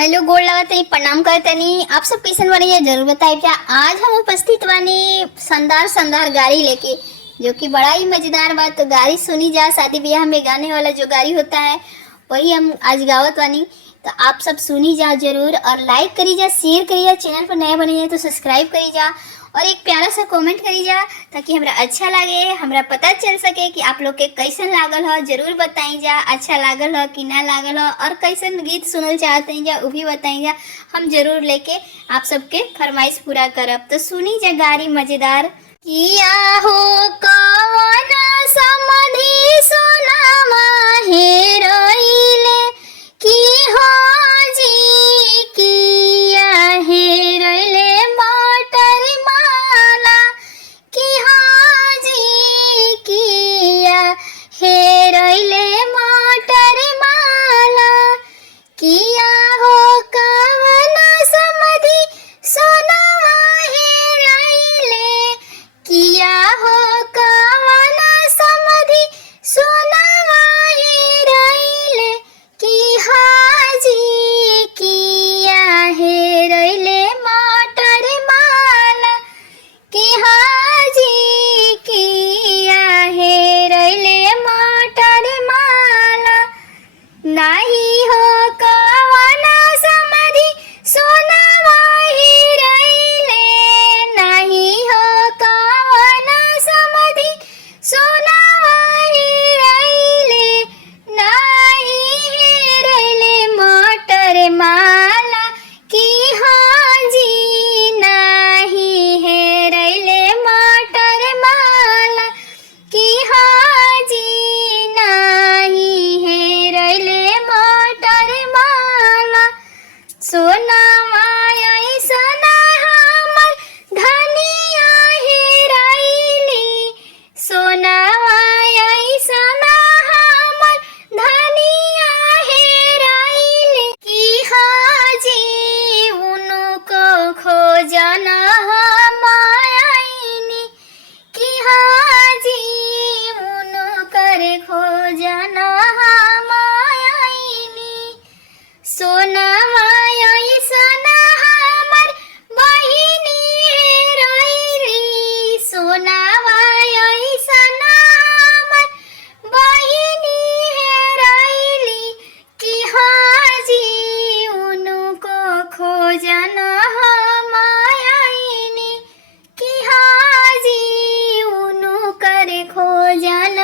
Hello गोड़ लगतनी, प्रणाम करतनी। आप सब कैसन बनी है जरूर बताइए। क्या आज हम उपस्थित बानी शानदार शानदार गाड़ी लेके, जो कि बड़ा ही मजेदार बात। तो गाड़ी सुनी जा, शादी ब्याह में गाने वाला जो गाड़ी होता है वही हम आज गावत बानी। तो आप सब सुनी जा जरूर, और लाइक करी जा, शेयर करी जा, चैनल पर नया बनी जाए तो सब्सक्राइब करी जा, और एक प्यारा सा कमेंट करी जा, ताकि हमरा अच्छा लगे, हमरा पता चल सके कि आप लोग के कैसन लागल हो। जरूर बताई जा अच्छा लागल हो कि ना लागल हो, और कैसन गीत सुनल चाहते हैं जा वो भी बताई जा। हम जरूर लेके आप सबके फरमाइश पूरा करब। तो सुनी जा गाड़ी मजेदार। किया हो कवन समधि सोनामा हेरइले, की हो जी किया हेरइले मटर माला, की हो जी किया हेरइले मटर माला, किया हो कवन समधि सोनामा हेरइले, किया हो कवन समधि सोनामा हेरइले, की हाजी किया हेरइले मटर माला, की हाजी किया हेरइले मटर माला, नाही हो कवन समधि सोनामा हेरइले, नाही हो कवन समधि सोनामा हेरइले, नाही हेरइले मटर माला, की हाजी नाही हेरइले मटर माला, की हाजी नाही हेरइले मटर माला। सोनामा अइसन हमर धनिया हेरइली, सोनामा अइसन हमर धनिया हेरइली, की हाजी उनको खोजन हम आइनी, की हाजी उनकर खोजन हम आइनी। सोनामा अइसन हमर बहिनी हेरइली, सोनामा अइसन हमर बहिनी हेरइली, की हाजी उनको खोजन हम आइनी, की हाजी उनकर खोजन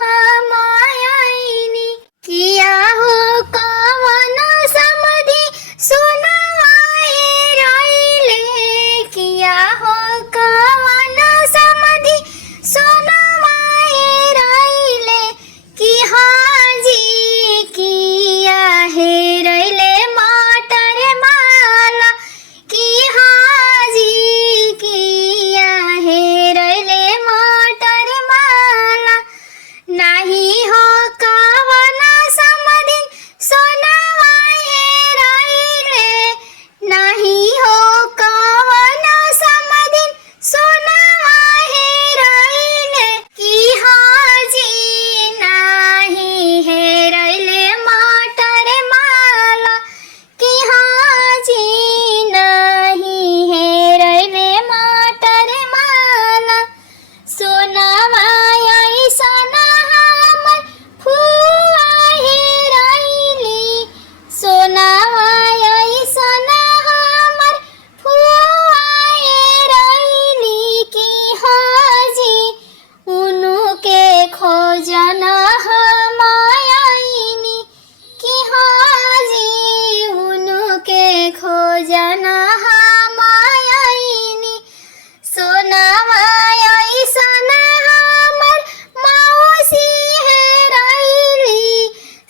हम आइनी। किया हो कवन समधि सोनामा हेरइले, किया हो कवन समधि सोनामा हेरइले, की हाजी किया हेरइले मटर माला, की हाजी किया हेरइले मटर माला, नाही हो कवन समधि सोनामा हेरइले, नाही हो कवन समधि सोनामा हेरइले, की हाजी नाही हेरइले मटर माला, की हाजी नाही हेरइले मटर माला। सोनामा अइसन हमर फुआ हेरइली, सोनामा अइसन हमर फुआ हेरइली, की हाजी उनके खोजन हम आइनी, की हाजी उनके खोजन हम आइनी। सोनामा अइसन हमर मौसी हेरइली,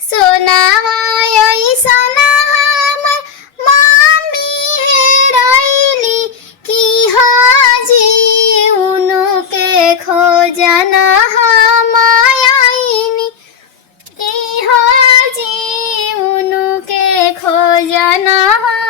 सोनामा अइसन हमर मामी हेरइली, की हाजी उनके खोजन हम आइनी, की हाजी उनके खोजन हम